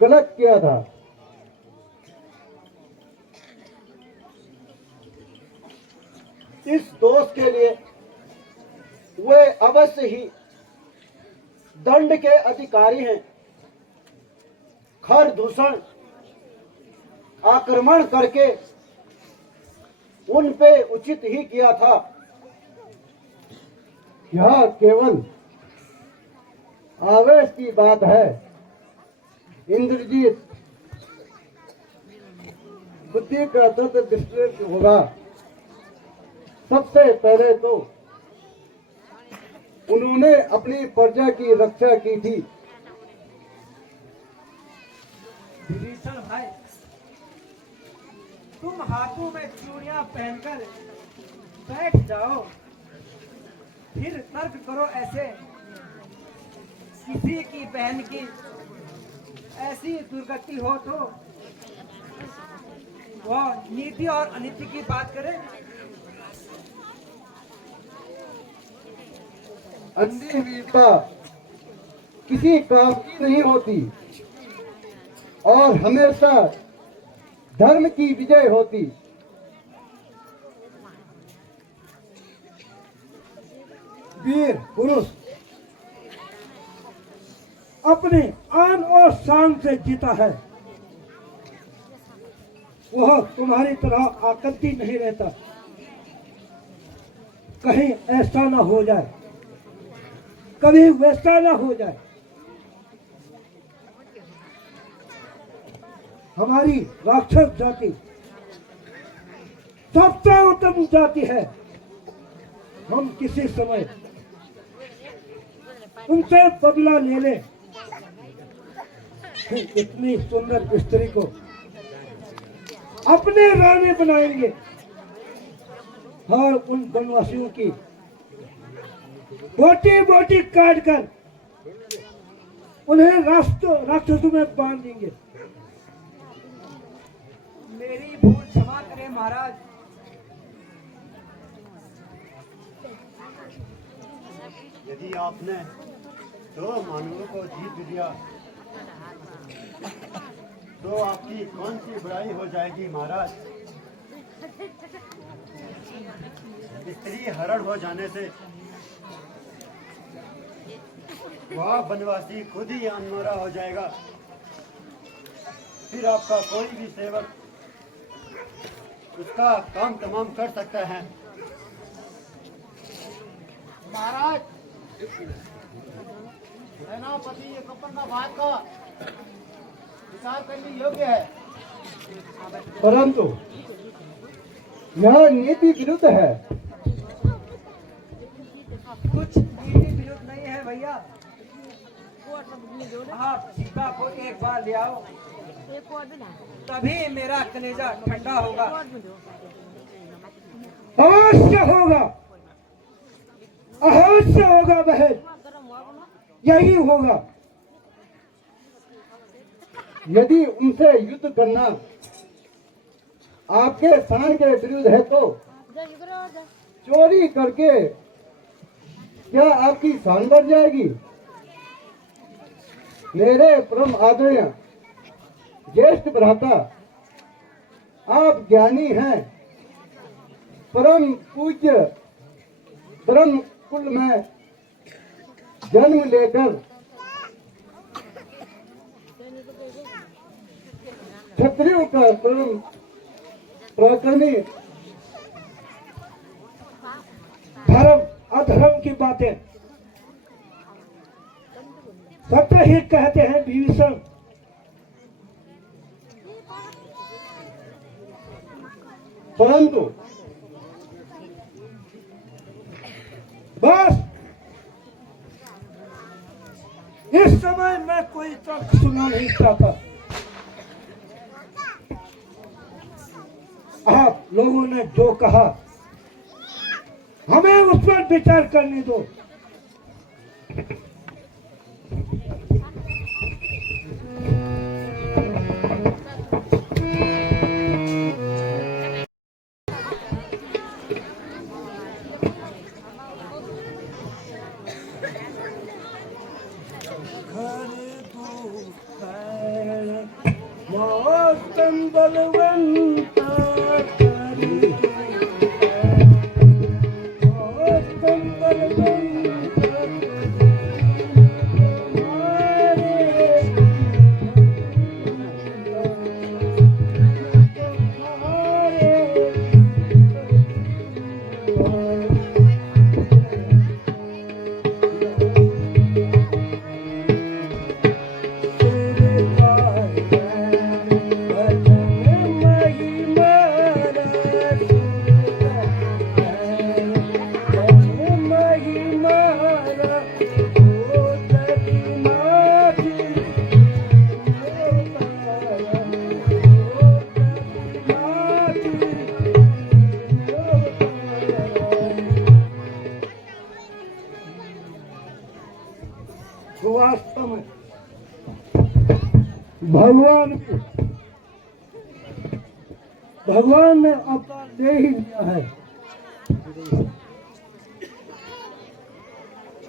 गलत किया था। इस दोष के लिए वे अवश्य ही दंड के अधिकारी हैं। खर दूषण आक्रमण करके उन पे उचित ही किया था। यह केवल आवेश की बात है। इंद्रजीत बुद्धि का तत्व दृष्टि होगा। सबसे पहले तो उन्होंने अपनी प्रजा की रक्षा की थी। विभीषण भाई, तुम हाथों में चूड़ियां पहनकर बैठ जाओ, फिर तर्क करो। ऐसे किसी की बहन की ऐसी दुर्गति हो तो वह नीति और अनीति की बात करे। अंधी वीरता किसी काम की नहीं होती और हमेशा धर्म की विजय होती। वीर पुरुष अपने आन और शान से जीता है। वह तुम्हारी तरह आकंती नहीं रहता। कहीं ऐसा ना हो जाए, कभी वैसा ना हो जाए। हमारी राक्षस जाति सबसे उत्तम जाति है। हम किसी समय उनसे बदला ले लें। इतनी सुंदर स्त्री को अपने रानी बनाएंगे और उन वनवासियों की बोटी बोटी काट कर उन्हें राक्षसों में बांध देंगे। मेरी भूल क्षमा करें महाराज। यदि आपने दो मानवों को जीत लिया तो आपकी कौन सी बुराई हो जाएगी महाराज? स्त्री हरण हो जाने से वह वनवासी खुद ही अनमोरा हो जाएगा। फिर आपका कोई भी सेवक उसका काम तमाम कर सकता है। महाराज, सेनापति ये कपन का बात का विचार करने योग्य है, परंतु यह नीति विरुद्ध है। कुछ नीति विरुद्ध नहीं है भैया। आप सीता को एक बार ले आओ, तभी मेरा कलेजा ठंडा होगा। अवश्य होगा, अवश्य होगा बहन, यही होगा। यदि उनसे युद्ध करना आपके शान के विरुद्ध है तो चोरी करके क्या आपकी शान बढ़ जाएगी? मेरे परम आदरणीय ज्येष्ठ भ्राता, आप ज्ञानी हैं, परम पूज्य ब्रह्म कुल में जन्म लेकर क्षत्रियों का परम पराक्रमी धर्म अधर्म की बातें सत्य ही कहते हैं विभीषण। परंतु बस इस समय मैं कोई तर्क सुनना नहीं चाहता। आप लोगों ने जो कहा हमें उस पर विचार करने दो। मौसम बलवंता मौसम बलवंता वास्तव में भगवान ने अवतार ले ही लिया है।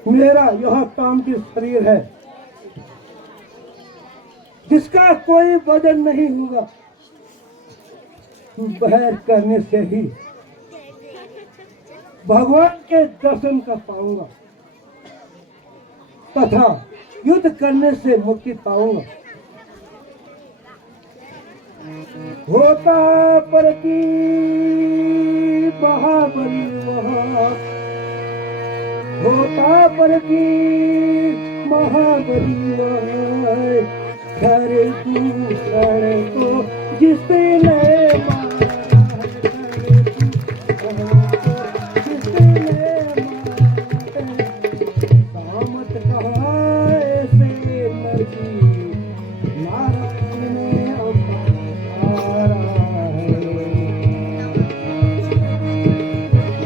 मेरा यह कामटी शरीर है जिसका कोई वजन नहीं होगा। बहर करने से ही भगवान के दर्शन कर पाऊंगा तथा युद्ध करने से मुक्ति पाऊंगा। होता पर की महाबली वहाँ, होता पर की महाबली वहाँ, घर दूसरे को जिसने मारा,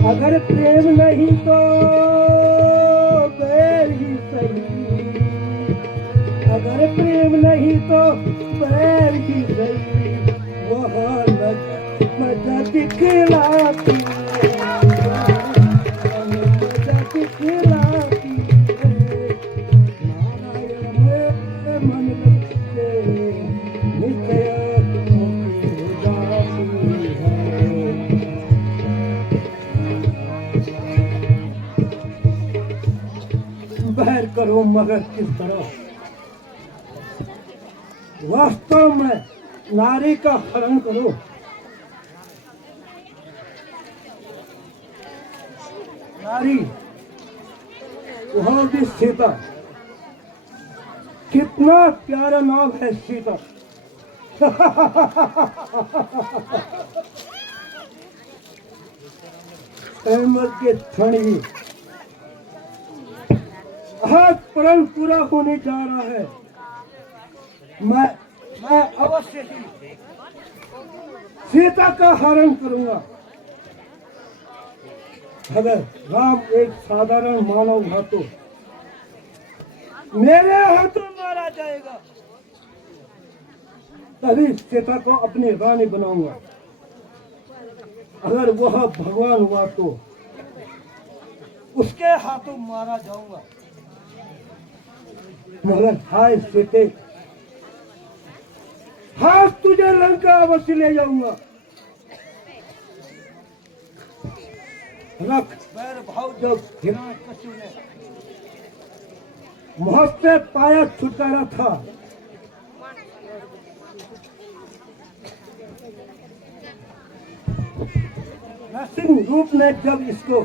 अगर प्रेम नहीं तो बैर ही सही, अगर प्रेम नहीं तो बैर ही सही, वह मजा दिखलाती मजा दिखलाती नारायण में मन से निश्चय मुक्ति जाती है। बहर करो मगर किस तरह? वास्तव में नारी का हरण करो, नारी वह भी सीता। कितना प्यारा नाम है सीता। अहमद के क्षण ही आज प्रण पूरा होने जा रहा है। मैं अवश्य ही सीता का हरण करूंगा। अगर राम एक साधारण मानव हुआ तो मेरे हाथों मारा जाएगा। तभी सीता को अपनी रानी बनाऊंगा। अगर वह भगवान हुआ तो उसके हाथों मारा जाऊंगा। मगर हाय सीते, हाथ तुझे लंका अवश्य ले जाऊंगा। रख बैर भाव जब हिरण्यकश्यप ने महत से पाया छुटकारा था, नरसिंह रूप में जब इसको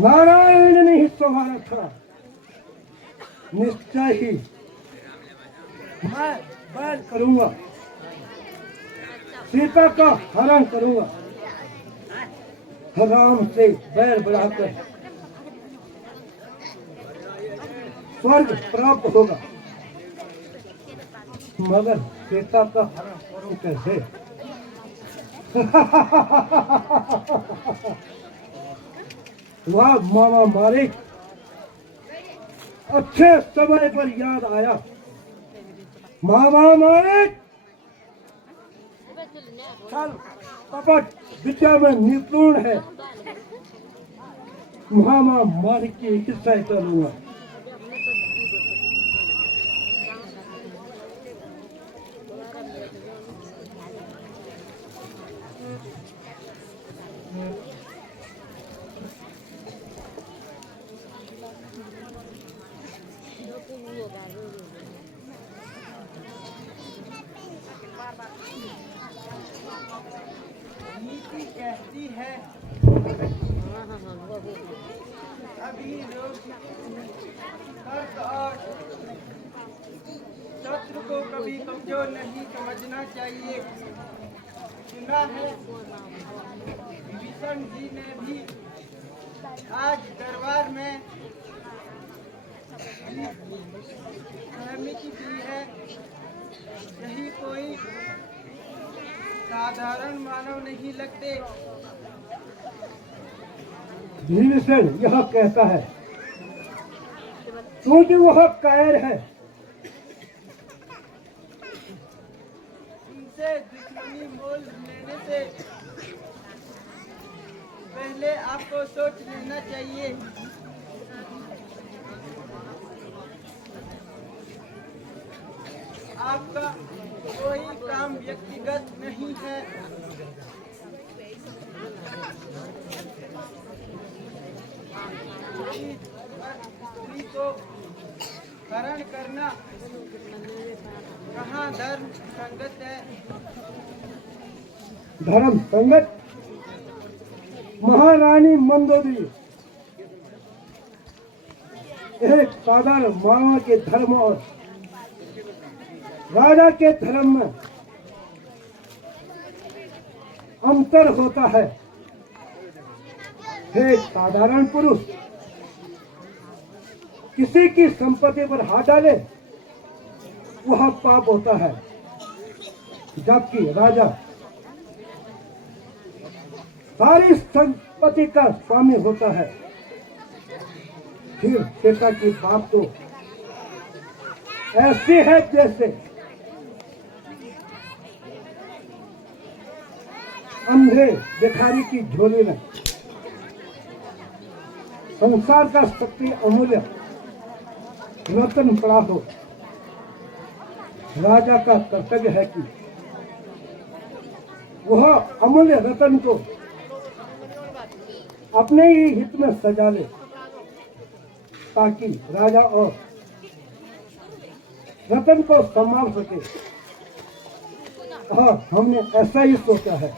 नारायण ने ही संभाला था, निश्चय ही मैं बैर करूंगा, सीता का हरण करूंगा। राम से बैर बढ़ाकर स्वर्ग प्राप्त होगा। मगर सीता का हरण करूं कैसे? वाह मामा मारे, अच्छे समय पर याद आया। मामा मारे चल, कपट विद्या में निपुण है। मामा मालिक की हिस्सा चलूंगा। नीति कहती है अभी लोग तर्क और शत्रु को कभी कमजोर नहीं समझना चाहिए। सुना है विभीषण जी ने भी आज दरबार में सहमति दी है। यही कोई साधारण मानव नहीं लगते। विभीषण यह कहता है क्योंकि वह कायर है। इनसे दुश्मनी मोल लेने से पहले आपको सोच लेना चाहिए। आपका कोई काम व्यक्तिगत नहीं है। स्त्री को हरण करना कहाँ धर्म संगत है? धर्म संगत महारानी मंदोदरी एक साधारण मानव के धर्म और राजा के धर्म में अंतर होता है। एक साधारण पुरुष किसी की संपत्ति पर हाथ डाले वह पाप होता है, जबकि राजा सारी संपत्ति का स्वामी होता है। फिर सीता की बात तो ऐसी है जैसे अंधे भिखारी की झोली में संसार का सबसे अमूल्य रत्न पड़ा हो। राजा का कर्तव्य है कि वह अमूल्य रत्न को अपने ही हित में सजा ले, ताकि राजा और रत्न को संभाल सके। और हमने ऐसा ही सोचा है।